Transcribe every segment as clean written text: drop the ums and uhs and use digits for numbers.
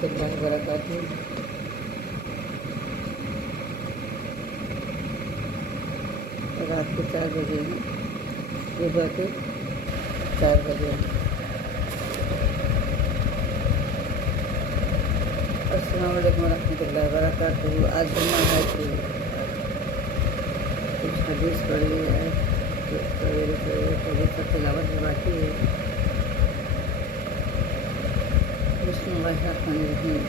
रहमतुल्लाहि व बरकातुहू। रात के 4 बजे हैं, सुबह के 4 बजे हैं। अस्सलाम वालेकुम रहमतुल्लाहि व बरकातुहू। आज जुम्मा है कि कुछ हदीस पढ़ लिया है, तो सवेरे सवेरे थोड़ी सा तिलावत बाकी है। बिस्मिल्लाहिर्रहमानिर्रहीम।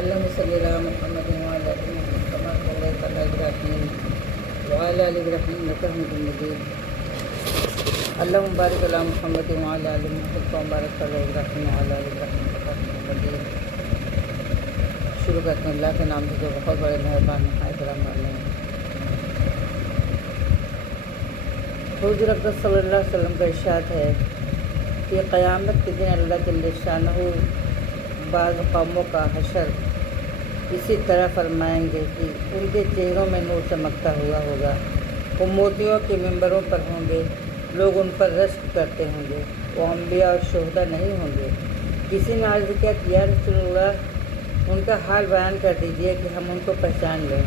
अल्लाहुम्मा सल्लि अला मुहम्मद व अला आलि मुहम्मद कमा सल्लैता अला इब्राहीम व अला आलि इब्राहीम इन्नका हमीदुम मजीद। अल्लाहुम्मा बारिक अला मुहम्मद व अला आलि मुहम्मद कमा बारकता अला इब्राहीम व अला आलि इब्राहीम इन्नका हमीदुम मजीद। शुरू करते हैं अल्लाह के नाम से जो बहुत बड़े मेहरबान नहायत रहम वाले हैं। हुज़ूर अक़दस सल्लल्लाहु अलैहि वसल्लम का इरशाद है कि क़यामत के दिन अल्लाह जल्ल शानहू बाज़ कौमों का हशर इसी तरह फरमाएंगे कि उनके चेहरों में नूर चमकता हुआ होगा। वो मोतियों के मिंबरों पर होंगे, लोग उन पर रश्क करते होंगे। वो अंबिया और शुहदा नहीं होंगे। किसी ने अर्ज़ किया कि या रसूलल्लाह, उनका हाल बयान कर दीजिए कि हम उनको पहचान लें।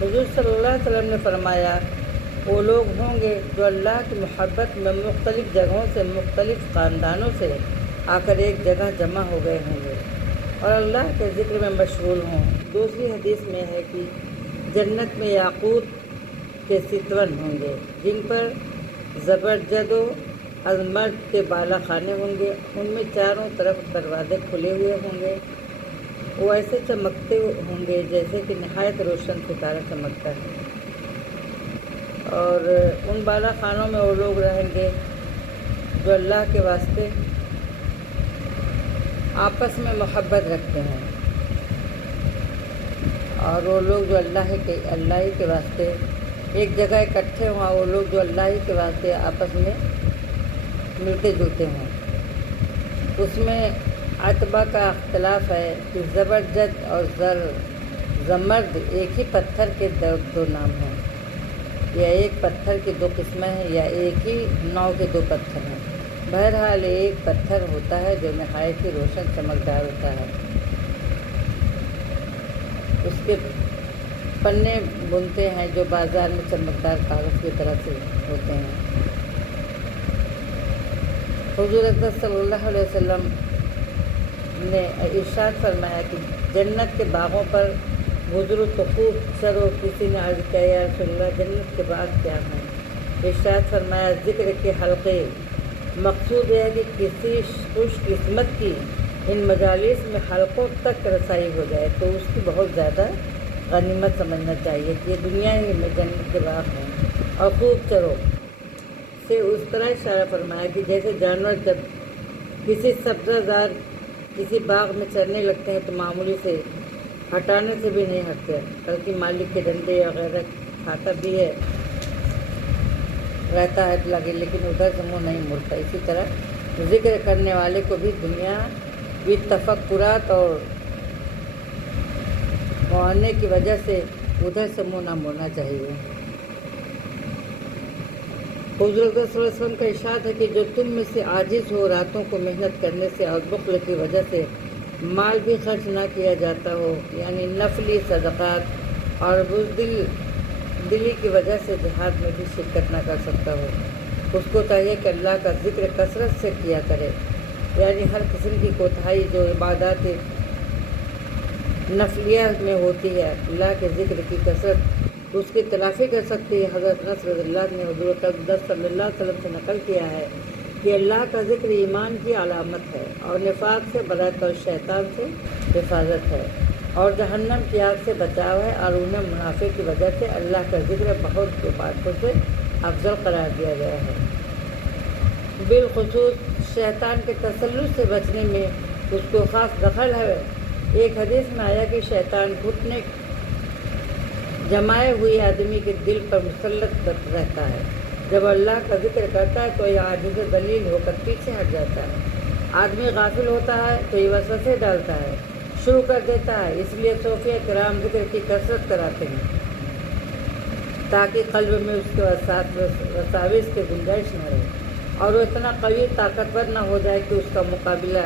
हुज़ूर सल्लल्लाहु अलैहि वसल्लम ने फरमाया, वो लोग होंगे जो अल्लाह की मोहब्बत में मुख्तलिफ़ जगहों से, मुख्तलिफ़ ख़ानदानों से आकर एक जगह जमा हो गए होंगे और अल्लाह के ज़िक्र में मशगूल हों। दूसरी हदीस में है कि जन्नत में याकूत के सितवन होंगे जिन पर ज़बरजद अज़मर्द के बाला खाने होंगे। उनमें चारों तरफ दरवाज़े खुले हुए होंगे। वो ऐसे चमकते होंगे जैसे कि नहायत रोशन सितारा चमकता है। और उन बाला खानों में वो लोग रहेंगे जो अल्लाह के वास्ते आपस में मोहब्बत रखते हैं। और वो लोग जो अल्लाह ही के वास्ते एक जगह इकट्ठे हों, वो लोग जो अल्लाह ही के वास्ते आपस में मिलते जुलते हों। उसमें अतबा का अख्तिलाफ़ है कि ज़बरजद और ज़मर्द एक ही पत्थर के दो नाम हैं, या एक पत्थर की दो किस्में हैं, या एक ही नौ के दो पत्थर हैं। बहरहाल एक पत्थर होता है जो नहायत ही रोशन चमकदार होता है। उसके पन्ने बुनते हैं जो बाज़ार में चमकदार कागज़ की तरह से होते हैं। हुज़ूर अक़दस सल्लल्लाहु अलैहि वसल्लम ने इरशाद फरमाया कि जन्नत के बागों पर गुज़रो तो खूब चरो। किसी ने अर्ज़ किया, या रसूलल्लाह, जन्नत के बाग क्या हैं? इरशाद फरमाया, ज़िक्र के हल्क़े। मकसूद है कि किसी खुशकिस्मत की इन मजालिस में हल्क़ों तक रसाई हो जाए तो उसकी बहुत ज़्यादा गनीमत समझना चाहिए कि ये दुनिया ही में जन्नत के बाग हैं। और खूब चरो से उस तरह इशारा फरमाया कि जैसे जानवर जब किसी सब्ज़ादार किसी बाग में चरने लगते हैं तो मामूली से हटाने से भी नहीं हटते, बल्कि मालिक के डंडे वगैरह खाता भी है, रहता है लगे, लेकिन उधर से मुँह नहीं मुड़ता। इसी तरह ज़िक्र करने वाले को भी दुनिया भी तफक्कुरात और मुआने की वजह से उधर से मुँह ना मोड़ना चाहिए। हुज़ूर सल्लल्लाहु अलैहि वसल्लम का इरशाद है कि जो तुम में से आजिज़ हो, रातों को मेहनत करने से और बुख़्ल की वजह से माल भी खर्च ना किया जाता हो, यानी नफली सदक़ात, और बुज़दिली की वजह से जिहाद में भी शिरकत ना कर सकता हो, उसको चाहिए कि अल्लाह का ज़िक्र कसरत से किया करे। यानी हर किस्म की कोताही जो इबादत नफलिया में होती है, अल्लाह के ज़िक्र की कसरत उसकी तलाफ़ी कर सकती है। हज़रत अनस रज़ियल्लाहु ने हुज़ूर अक़दस सल्लल्लाहु अलैहि वसल्लम से नकल किया है कि अल्लाह का ज़िक्र ईमान की अलामत है और निफाक से बरात और शैतान से हिफाजत है और जहन्नम की आग से बचाव है। और उन्हें मुनाफे की वजह से अल्लाह का ज़िक्र बहुत बातों से अफजल करार दिया गया है। बिलखुसूस शैतान के तसल्लुत से बचने में उसको ख़ास दखल है। एक हदीस में आया कि शैतान घुटने जमाए हुए आदमी के दिल पर मुसल्लत रहता है। जब अल्लाह का जिक्र करता है तो यह आजिज़ दलील होकर पीछे हट जाता है। आदमी गाफिल होता है तो ये वसवसे डालता है, शुरू कर देता है। इसलिए सूफिया किराम जिक्र की कसरत कराते हैं ताकि क़ल्ब में उसके वसाविस की गुंजाइश न रहे और वो इतना कवी ताकतवर न हो जाए कि उसका मुकाबला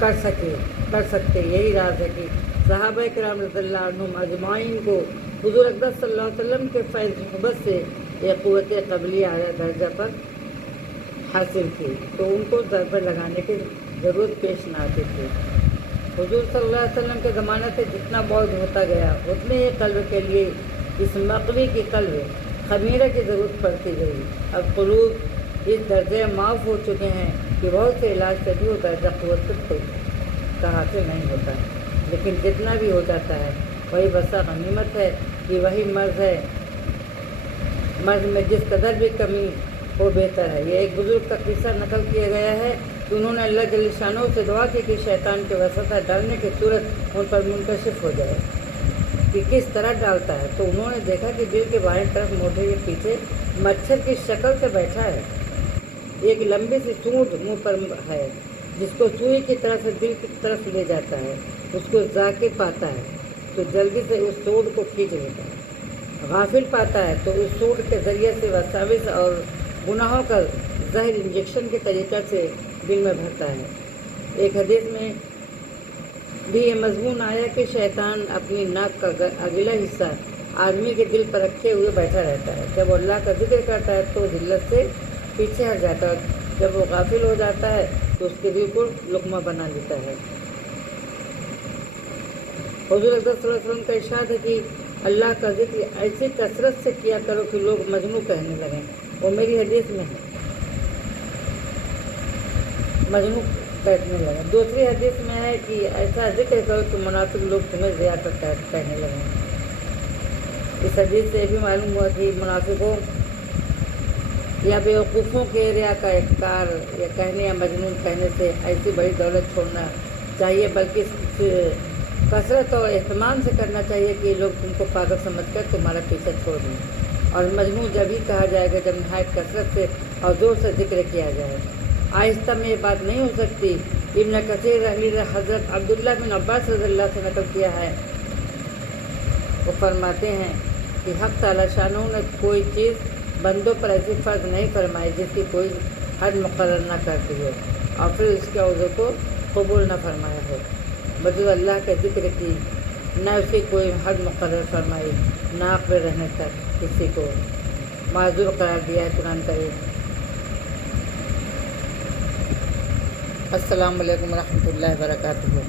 कर सकते। यही राज है कि सहाबा किराम रज़ियल्लाहु अन्हुम अजमाइन को हुज़ूर अक़दस सल्लल्लाहु अलैहि वसल्लम के फैज़ मोहब्बत से एक क़ुव्वत क़ब्ली आला दर्जा पर हासिल थी, तो उनको ज़रबे लगाने की ज़रूरत पेश न आती थी। हुज़ूर सल्लल्लाहु अलैहि वसल्लम के ज़माने से जितना बहुत होता गया, उतने ही क़ल्ब के लिए इस मक़वी की क़ल्ब ख़मीरा की ज़रूरत पड़ती गई। अब क़ुलूब इस दर्जे माफ़ हो चुके हैं कि बहुत से इलाज से भी वो दर्जा क़ुव्वत का हासिल नहीं होता, लेकिन जितना भी हो जाता है वही बसा गनीमत है कि वही मर्ज़ में जिस कदर भी कमी हो बेहतर है। ये एक बुज़ुर्ग का किस्सा नकल किया गया है कि उन्होंने अल्लाह जल्ल शानो से दुआ की कि शैतान के वसवसा डालने की सूरत उन पर मुंकशिफ हो जाए कि किस तरह डालता है। तो उन्होंने देखा कि दिल के बाएं तरफ मोढे के पीछे मच्छर की शक्ल से बैठा है, एक लंबी सी सूंड मुंह पर है जिसको सुई की तरफ से दिल की तरफ ले जाता है। उसको ज़ाकिर पाता है तो जल्दी से उस सूंड को खींच लेता है, गाफिल पाता है तो उस सूंड के ज़रिए से वसाविस और गुनाहों का जहर इंजेक्शन के तरीक़े से दिल में भरता है। एक हदीस में भी ये मज़मून आया कि शैतान अपनी नाक का अगला हिस्सा आदमी के दिल पर रखे हुए बैठा रहता है। जब वो अल्लाह का जिक्र करता है तो जिल्लत से पीछे हट जाता है, जब वो गाफिल हो जाता है तो उसके दिल को लुक़मा बना लेता है। हुज़ूर अक़दस सल्लल्लाहु अलैहि वसल्लम का इरशाद है कि अल्लाह का जिक्र ऐसी कसरत से किया करो कि लोग मजनू कहने लगें। वो मेरी हदीस में है, मजनू कहने लगे। दूसरी हदीस में है कि ऐसा जिक्र करो कि मुनाफिक लोग तुम्हें ज़ियादत कहने लगें। इस हदीस से भी मालूम हुआ कि मुनाफिकों या बेवकूफ़ों के रिया का इक़रार या कहने या मजनून कहने से ऐसी बड़ी दौलत छोड़ना चाहिए, बल्कि कसरत और एहतमाम से करना चाहिए कि लोग तुमको पागल समझकर तुम्हारा पीछा छोड़ दें। और मजनून जब ही कहा जाएगा जब नहायत कसरत से और ज़ोर से जिक्र किया जाए। आहिस्ता में ये बात नहीं हो सकती। इब्न कसीर हज़रत अब्दुल्लाह बिन अब्बास रज़ियल्लाहु से नकल किया है, वो फरमाते हैं कि हक़ तआला शानहू ने कोई चीज़ बंदों पर ऐसी फ़र्ज़ नहीं फरमाई जिसकी कोई हद मुक़र्रर न करती हो और फिर उसके उज़्र को कबूल न फरमाया हो। बजूज़ अल्लाह के ज़िक्र की न उसकी कोई हद मुक़र्रर फरमाई, नाक में रहने तक किसी को माज़ूर करार दिया है कुरान करीम। अस्सलामु अलैकुम रहमतुल्लाहि व बरकातुहू।